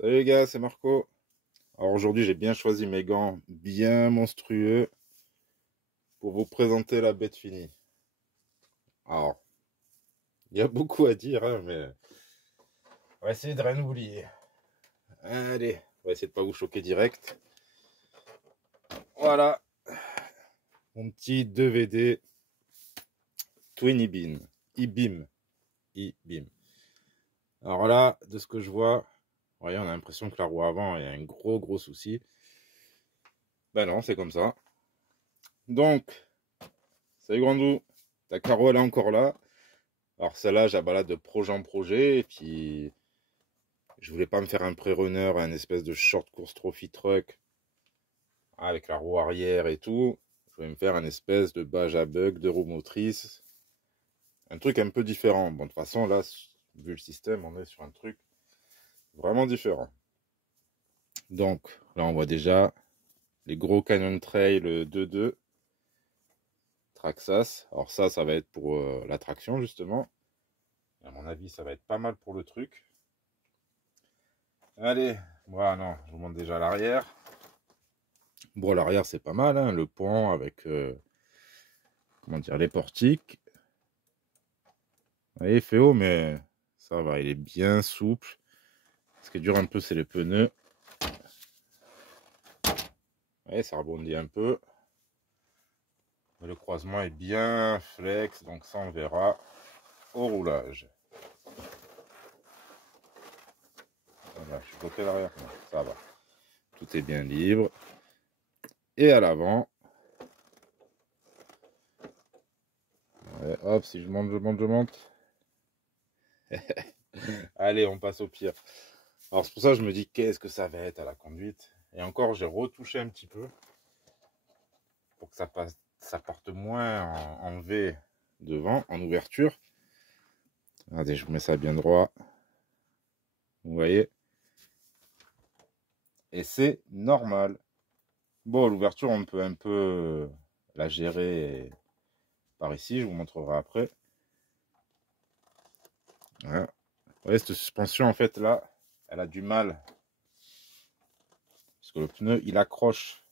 Salut les gars, c'est Marco. Alors aujourd'hui, j'ai bien choisi mes gants bien monstrueux pour vous présenter la bête finie. Alors, il y a beaucoup à dire, hein, mais on va essayer de rien oublier. Allez, on va essayer de pas vous choquer direct. Voilà, mon petit 2VD Twin E-Beam. E-Beam. Alors là, de ce que je vois, vous voyez, on a l'impression que la roue avant, il y a un gros souci. Ben non, c'est comme ça. Donc, salut Grandou, ta carreau elle est encore là. Alors celle-là, je la balade de projet en projet, et puis je voulais pas me faire un pré-runner, un espèce de short course trophy truck avec la roue arrière et tout. Je voulais me faire un espèce de badge à bug de roue motrice, un truc un peu différent. Bon, de toute façon, là, vu le système, on est sur un truc vraiment différent. Donc là, on voit déjà les gros Canyon Trail 2.2 Traxxas. Alors ça va être pour la traction justement. À mon avis, ça va être pas mal pour le truc. Allez, voilà, non, je vous montre déjà l'arrière. Bon, l'arrière, c'est pas mal, hein, le pont avec, comment dire, les portiques. Vous voyez, il fait haut, mais ça va, il est bien souple. Ce qui est dur un peu, c'est les pneus. Vous voyez, ça rebondit un peu. Mais le croisement est bien flex, donc ça, on verra au roulage. Voilà, je suis bloqué à l'arrière, ça va. Tout est bien libre. Et à l'avant. Ouais, hop, si je monte. Allez, on passe au pire. Alors c'est pour ça que je me dis qu'est-ce que ça va être à la conduite. Et encore, j'ai retouché un petit peu pour que ça parte moins en V devant, en ouverture. Regardez, je vous mets ça bien droit. Vous voyez. Et c'est normal. Bon, l'ouverture, on peut un peu la gérer par ici. Je vous montrerai après. Voilà. Vous voyez, cette suspension, en fait, là, elle a du mal. Parce que le pneu, il accroche.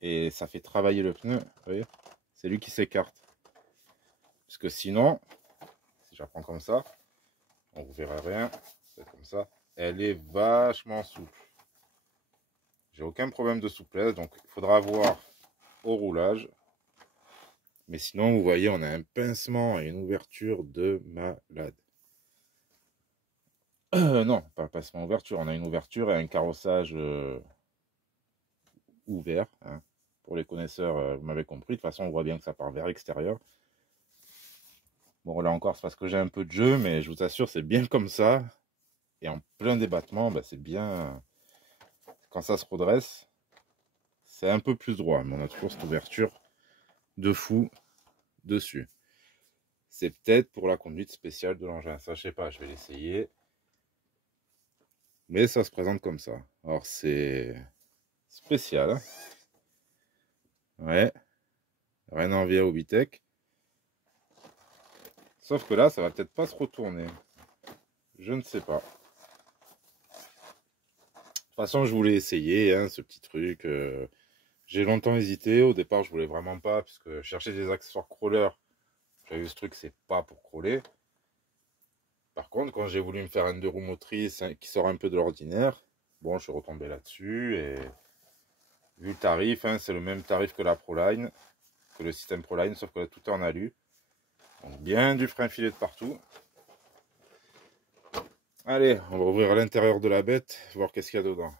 Et ça fait travailler le pneu. Vous voyez, c'est lui qui s'écarte. Parce que sinon, si je la prends comme ça, on ne verra rien. C'est comme ça. Elle est vachement souple. J'ai aucun problème de souplesse. Donc, il faudra voir au roulage. Mais sinon, vous voyez, on a un pincement et une ouverture de malade. Non, pas un pincement ouverture. On a une ouverture et un carrossage ouvert. Hein. Pour les connaisseurs, vous m'avez compris. De toute façon, on voit bien que ça part vers l'extérieur. Bon, là encore, c'est parce que j'ai un peu de jeu, mais je vous assure, c'est bien comme ça. Et en plein débattement, bah, c'est bien. Quand ça se redresse, c'est un peu plus droit. Mais on a toujours cette ouverture de fou dessus. C'est peut-être pour la conduite spéciale de l'engin. Ça, je sais pas, je vais l'essayer. Mais ça se présente comme ça. Alors, c'est spécial. Hein, ouais. Rien à envier au Bitech. Sauf que là, ça va peut-être pas se retourner. Je ne sais pas. De toute façon, je voulais essayer hein, ce petit truc. J'ai longtemps hésité. Au départ, je voulais vraiment pas, puisque chercher des accessoires crawler, j'avais vu ce truc, c'est pas pour crawler. Par contre, quand j'ai voulu me faire une deux roues motrices hein, qui sort un peu de l'ordinaire, bon, je suis retombé là-dessus et vu le tarif, hein, c'est le même tarif que la Proline, que le système Proline, sauf que là, tout est en alu. Donc, bien du frein filé de partout. Allez, on va ouvrir l'intérieur de la bête, voir qu'est-ce qu'il y a dedans.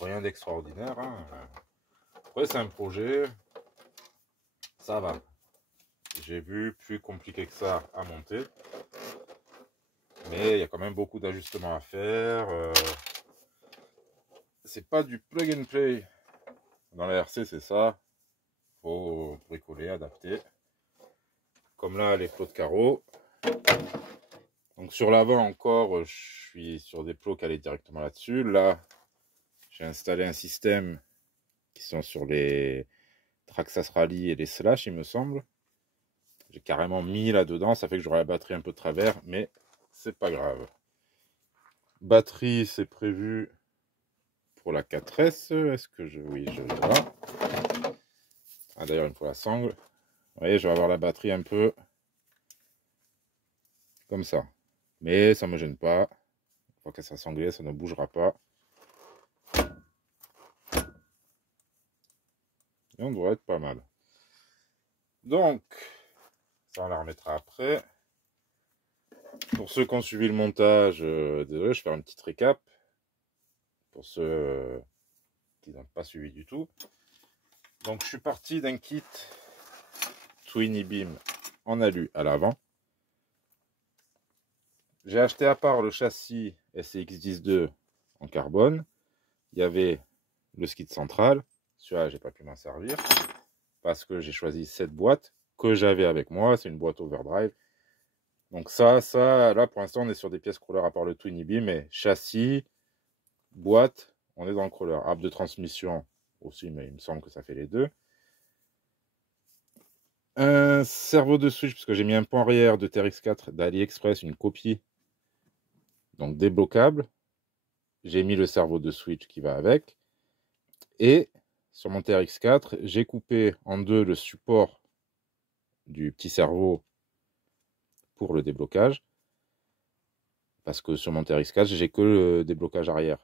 Rien d'extraordinaire. Hein. Après, c'est un projet. Ça va. J'ai vu plus compliqué que ça à monter. Mais il y a quand même beaucoup d'ajustements à faire. C'est pas du plug and play. Dans la RC, c'est ça. Faut bricoler, adapter. Comme là, les plots de carreaux. Donc sur l'avant encore, je suis sur des plots calés directement là-dessus. Là, j'ai installé un système qui sont sur les Traxxas Rally et les Slash, il me semble. J'ai carrément mis là-dedans. Ça fait que j'aurai la batterie un peu de travers, mais c'est pas grave. Batterie, c'est prévu pour la 4S. Est-ce que je... Oui, je l'ai là. Ah, d'ailleurs, il me faut la sangle. Vous voyez, je vais avoir la batterie un peu comme ça. Mais ça ne me gêne pas. Une fois qu'elle sera sanglée, ça ne bougera pas. Et on devrait être pas mal. Donc, ça on la remettra après. Pour ceux qui ont suivi le montage, désolé, je vais faire une petite récap. Pour ceux qui n'ont pas suivi du tout. Donc, je suis parti d'un kit Twin E-Beam en alu à l'avant. J'ai acheté à part le châssis SCX-10-2 en carbone. Il y avait le skid central. Celui-là, j'ai pas pu m'en servir parce que j'ai choisi cette boîte que j'avais avec moi. C'est une boîte overdrive. Donc ça, là pour l'instant, on est sur des pièces crawler à part le Twin E-Beam, mais châssis, boîte, on est dans le crawler. Arbre de transmission aussi, mais il me semble que ça fait les deux. Un cerveau de switch, parce que j'ai mis un pont arrière de TRX4 d'AliExpress, une copie, donc débloquable. J'ai mis le cerveau de switch qui va avec. Et sur mon TRX4, j'ai coupé en deux le support du petit cerveau pour le déblocage. Parce que sur mon TRX4, j'ai que le déblocage arrière.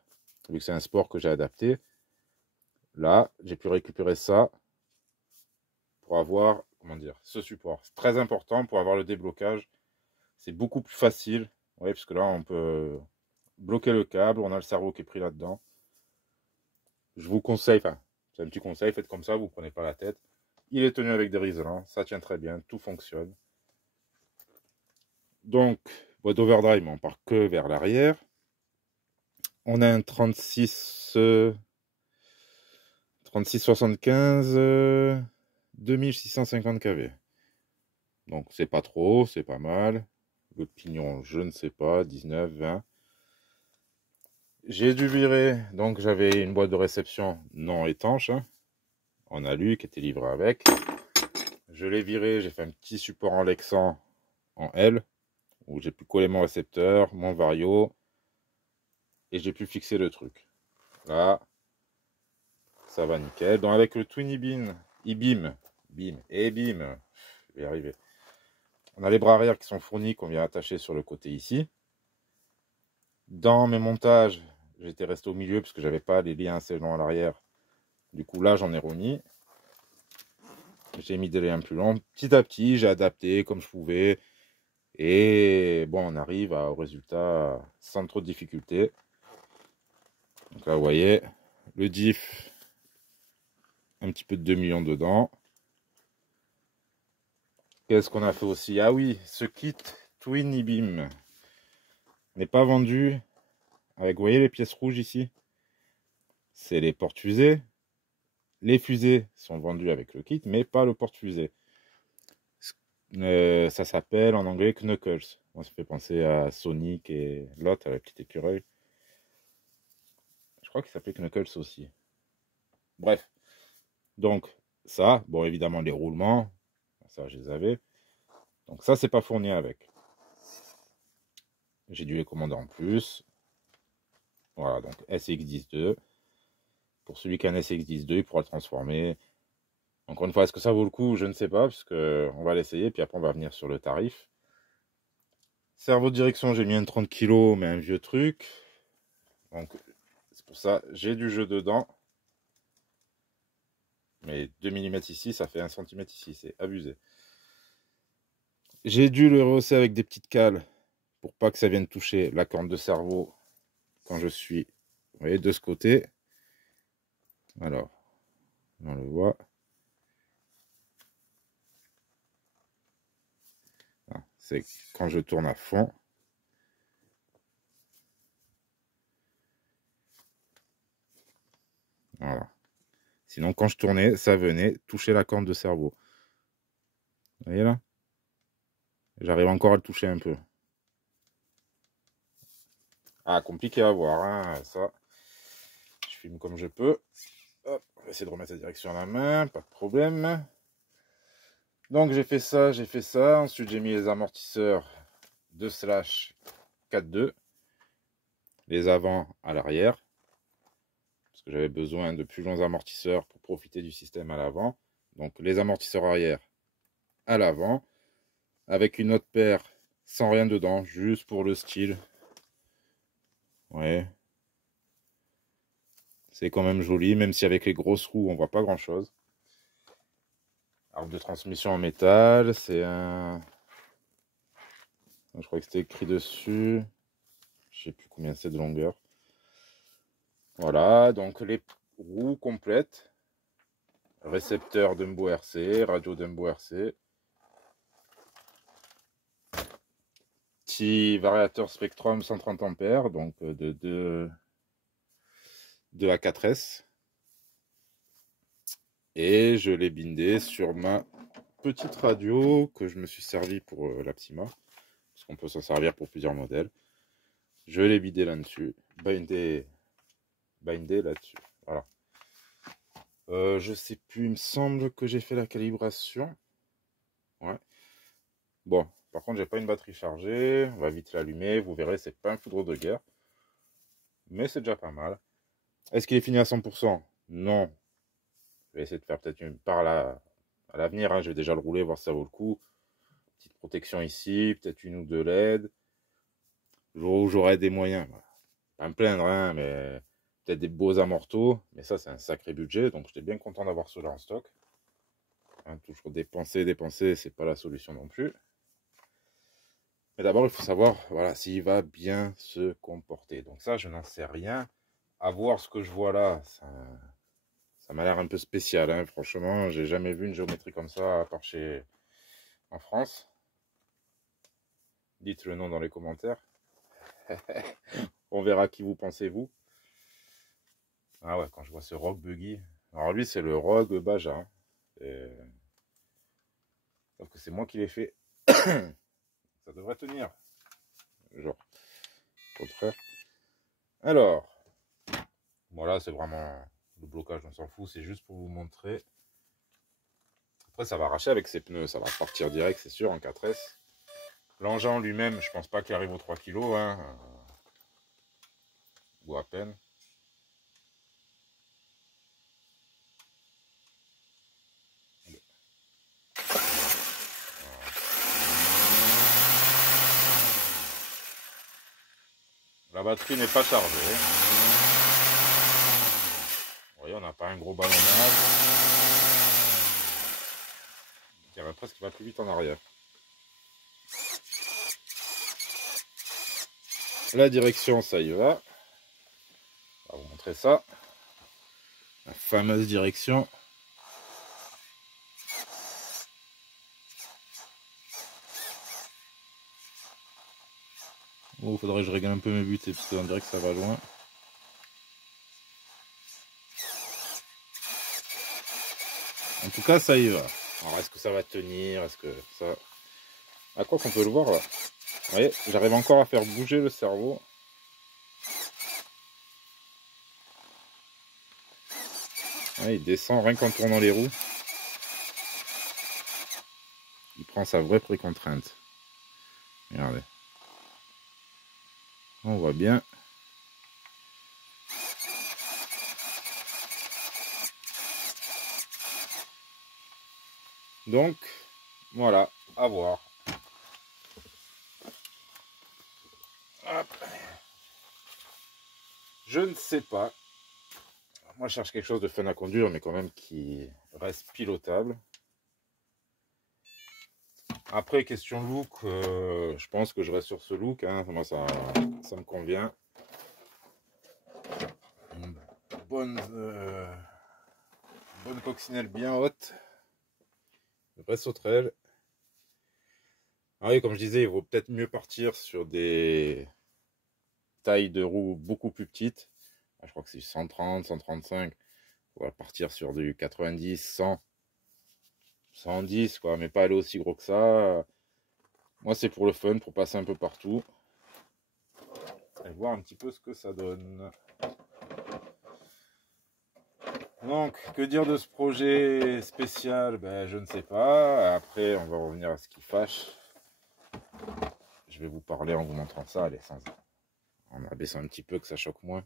Vu que c'est un sport que j'ai adapté. Là, j'ai pu récupérer ça pour avoir, comment dire, ce support. C'est très important pour avoir le déblocage. C'est beaucoup plus facile. Oui, parce que là, on peut bloquer le câble. On a le cerveau qui est pris là-dedans. Je vous conseille, enfin, c'est un petit conseil, faites comme ça, vous ne prenez pas la tête. Il est tenu avec des isolants, ça tient très bien, tout fonctionne. Donc, boîte overdrive, mais on part que vers l'arrière. On a un 3675 2650 kV. Donc c'est pas trop, c'est pas mal. Le pignon, je ne sais pas, 19, 20. J'ai dû virer, donc j'avais une boîte de réception non étanche, hein, en alu qui était livrée avec. Je l'ai viré, j'ai fait un petit support en Lexan en L, où j'ai pu coller mon récepteur, mon vario, et j'ai pu fixer le truc. Là, ça va nickel. Donc avec le Twin E-Beam, E-Beam, je vais y arriver. On a les bras arrière qui sont fournis, qu'on vient attacher sur le côté ici. Dans mes montages, j'étais resté au milieu parce que j'avais pas les liens assez longs à l'arrière. Du coup là, j'en ai remis. J'ai mis des liens plus longs. Petit à petit, j'ai adapté comme je pouvais. Et bon, on arrive au résultat sans trop de difficultés. Donc là, vous voyez, le diff, un petit peu de 2 millions dedans. Qu'est-ce qu'on a fait aussi? Ah oui, ce kit Twin E-Beam n'est pas vendu avec, vous voyez les pièces rouges ici? C'est les porte-fusées. Les fusées sont vendues avec le kit, mais pas le porte-fusée. Ça s'appelle en anglais Knuckles. Moi, ça fait penser à Sonic et l'autre, à la petite écureuil. Je crois qu'il s'appelait Knuckles aussi. Bref. Donc, ça, bon, évidemment, les roulements, ça, je les avais. Donc, ça, c'est pas fourni avec. J'ai dû les commander en plus. Voilà, donc SX-10-2. Pour celui qui a un SX-10-2, il pourra le transformer. Encore une fois, est-ce que ça vaut le coup? Je ne sais pas, parce qu'on va l'essayer, puis après, on va venir sur le tarif. Cerveau de direction, j'ai mis un 30 kg, mais un vieux truc. Donc, c'est pour ça, j'ai du jeu dedans. Mais 2 mm ici, ça fait 1 cm ici, c'est abusé. J'ai dû le rehausser avec des petites cales pour pas que ça vienne toucher la corne de cerveau quand je suis, vous voyez, de ce côté. Alors, on le voit. C'est quand je tourne à fond. Voilà. Sinon, quand je tournais, ça venait toucher la corne de cerveau. Vous voyez là? J'arrive encore à le toucher un peu. Ah, compliqué à voir, hein, ça. Je filme comme je peux. Hop, on va essayer de remettre la direction à la main, pas de problème. Donc j'ai fait ça, j'ai fait ça. Ensuite j'ai mis les amortisseurs 2/4.2. les avants à l'arrière, parce que j'avais besoin de plus longs amortisseurs pour profiter du système à l'avant. Donc les amortisseurs arrière à l'avant, avec une autre paire sans rien dedans, juste pour le style. Ouais. C'est quand même joli, même si avec les grosses roues, on voit pas grand chose. Arbre de transmission en métal, c'est un... Je crois que c'était écrit dessus. Je sais plus combien c'est de longueur. Voilà, donc les roues complètes. Récepteur Dumbo RC, radio Dumbo RC. Petit variateur Spectrum 130 ampères, donc de la 4S. Et je l'ai bindé sur ma petite radio que je me suis servi pour la Psima. Parce qu'on peut s'en servir pour plusieurs modèles. Je l'ai bindé là-dessus. Bindé là-dessus. Voilà. Je sais plus, il me semble que j'ai fait la calibration. Ouais. Bon, par contre, j'ai pas une batterie chargée. On va vite l'allumer. Vous verrez, c'est pas un foudre de guerre. Mais c'est déjà pas mal. Est-ce qu'il est fini à 100%? Non. Je vais essayer de faire peut-être une part à l'avenir. Hein. Je vais déjà le rouler, voir si ça vaut le coup. Petite protection ici, peut-être une ou deux LED. Le jour où j'aurai des moyens. Voilà. Pas me plaindre, hein, mais peut-être des beaux amortos. Mais ça, c'est un sacré budget. Donc, j'étais bien content d'avoir cela en stock. Hein, toujours dépenser, c'est pas la solution non plus. Mais d'abord, il faut savoir voilà, s'il va bien se comporter. Donc ça, je n'en sais rien. À voir ce que je vois là, ça m'a l'air un peu spécial. Hein. Franchement, j'ai jamais vu une géométrie comme ça, à part en France. Dites le nom dans les commentaires. On verra qui vous pensez, vous. Ah ouais, quand je vois ce Rogue Buggy. Alors lui, c'est le Rogue Baja. Hein. Sauf que c'est moi qui l'ai fait. Ça devrait tenir. Genre, contraire. Alors, voilà, c'est vraiment le blocage, on s'en fout. C'est juste pour vous montrer. Après, ça va arracher avec ses pneus. Ça va partir direct, c'est sûr, en 4S. L'engin lui-même, je pense pas qu'il arrive aux 3 kg. Hein, ou à peine. La batterie n'est pas chargée. Vous voyez, on n'a pas un gros ballonnage. Je dirais presque qu'il va plus vite en arrière. La direction, ça y va. On va vous montrer ça. La fameuse direction. Oh, faudrait que je règle un peu mes buts parce qu'on dirait que ça va loin. En tout cas, ça y va. Alors, est-ce que ça va tenir? Est-ce que ça... À quoi qu'on peut le voir là? Vous voyez, j'arrive encore à faire bouger le cerveau. Ouais, il descend rien qu'en tournant les roues. Il prend sa vraie précontrainte. Regardez. On voit bien. Donc, voilà, à voir. Hop. Je ne sais pas. Moi, je cherche quelque chose de fun à conduire, mais quand même qui reste pilotable. Après, question look, je pense que je reste sur ce look. Hein. Moi, ça me convient. Une bonne coccinelle bien haute. Une vraie sauterelle. Ah oui, comme je disais, il vaut peut-être mieux partir sur des tailles de roues beaucoup plus petites. Je crois que c'est 130, 135. On va partir sur du 90, 100, 110, quoi, mais pas aller aussi gros que ça. Moi, c'est pour le fun, pour passer un peu partout. Et voir un petit peu ce que ça donne. Donc, que dire de ce projet spécial? Ben, je ne sais pas. Après, on va revenir à ce qui fâche. Je vais vous parler en vous montrant ça. Allez, sans On a baissé un petit peu que ça choque moins.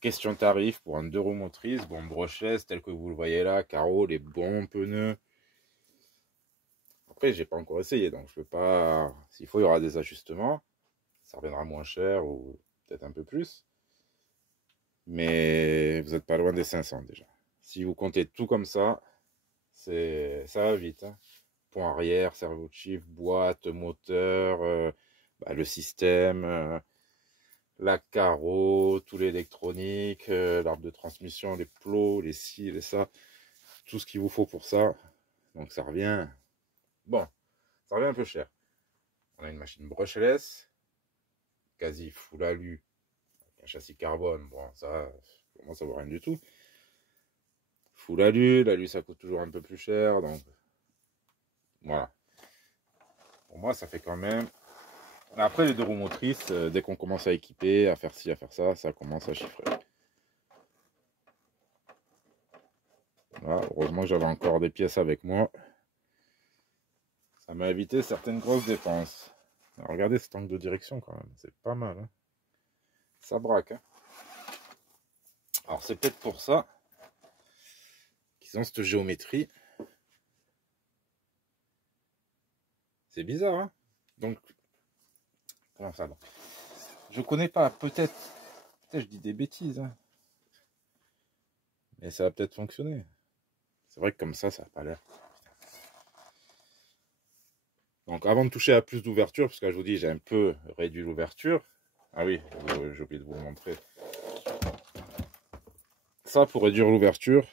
Question tarif pour un 2 roues motrices. Bon, brushless tel que vous le voyez là. Carreaux, les bons pneus. Après, j'ai pas encore essayé, donc je peux pas... S'il faut, il y aura des ajustements. Ça reviendra moins cher ou peut-être un peu plus. Mais vous n'êtes pas loin des 500 déjà. Si vous comptez tout comme ça, ça va vite. Hein. Pont arrière, servo de chiffre, boîte, moteur, le système, la carreau, tout l'électronique, l'arbre de transmission, les plots, les ci, les ça. Tout ce qu'il vous faut pour ça. Donc ça revient... Bon, ça revient un peu cher. On a une machine brushless, quasi full alu, un châssis carbone. Bon, ça, pour moi, ça vaut rien du tout. Full alu, l'alu ça coûte toujours un peu plus cher, donc voilà. Pour moi, ça fait quand même. Après, les 2 roues motrices, dès qu'on commence à équiper, à faire ci, à faire ça, ça commence à chiffrer. Voilà, heureusement, j'avais encore des pièces avec moi. Ça m'a évité certaines grosses dépenses. Alors, regardez cet angle de direction quand même, c'est pas mal. Hein. Ça braque. Hein. Alors, c'est peut-être pour ça qu'ils ont cette géométrie. C'est bizarre, hein. Donc, comment ça, donc je connais pas, peut-être je dis des bêtises, hein. Mais ça va peut-être fonctionner. C'est vrai que comme ça n'a pas l'air. Donc avant de toucher à plus d'ouverture, parce que je vous dis, j'ai un peu réduit l'ouverture. Ah oui, j'ai oublié de vous le montrer. Ça, pour réduire l'ouverture,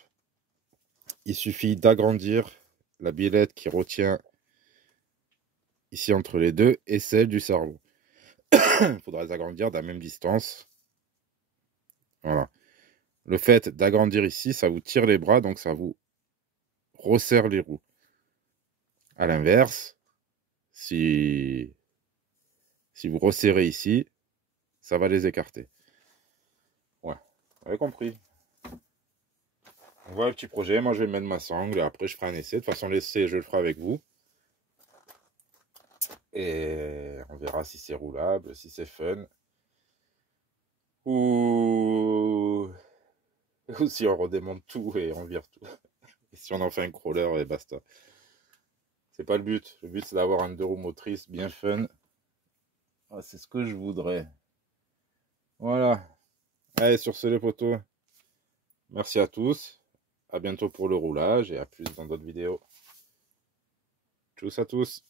il suffit d'agrandir la bilette qui retient ici entre les deux et celle du cerveau. Il faudra les agrandir de la même distance. Voilà. Le fait d'agrandir ici, ça vous tire les bras, donc ça vous resserre les roues. À l'inverse, si vous resserrez ici, ça va les écarter. Ouais, vous avez compris. On voit le petit projet. Moi, je vais mettre ma sangle et après, je ferai un essai. De toute façon, l'essai, je le ferai avec vous. Et on verra si c'est roulable, si c'est fun. Ou si on redémonte tout et on vire tout. Et si on en fait un crawler et basta. C'est pas le but. Le but, c'est d'avoir un 2 roues motrices bien fun. Ah, c'est ce que je voudrais. Voilà. Allez, sur ce, les potos. Merci à tous. À bientôt pour le roulage et à plus dans d'autres vidéos. Tchuss à tous.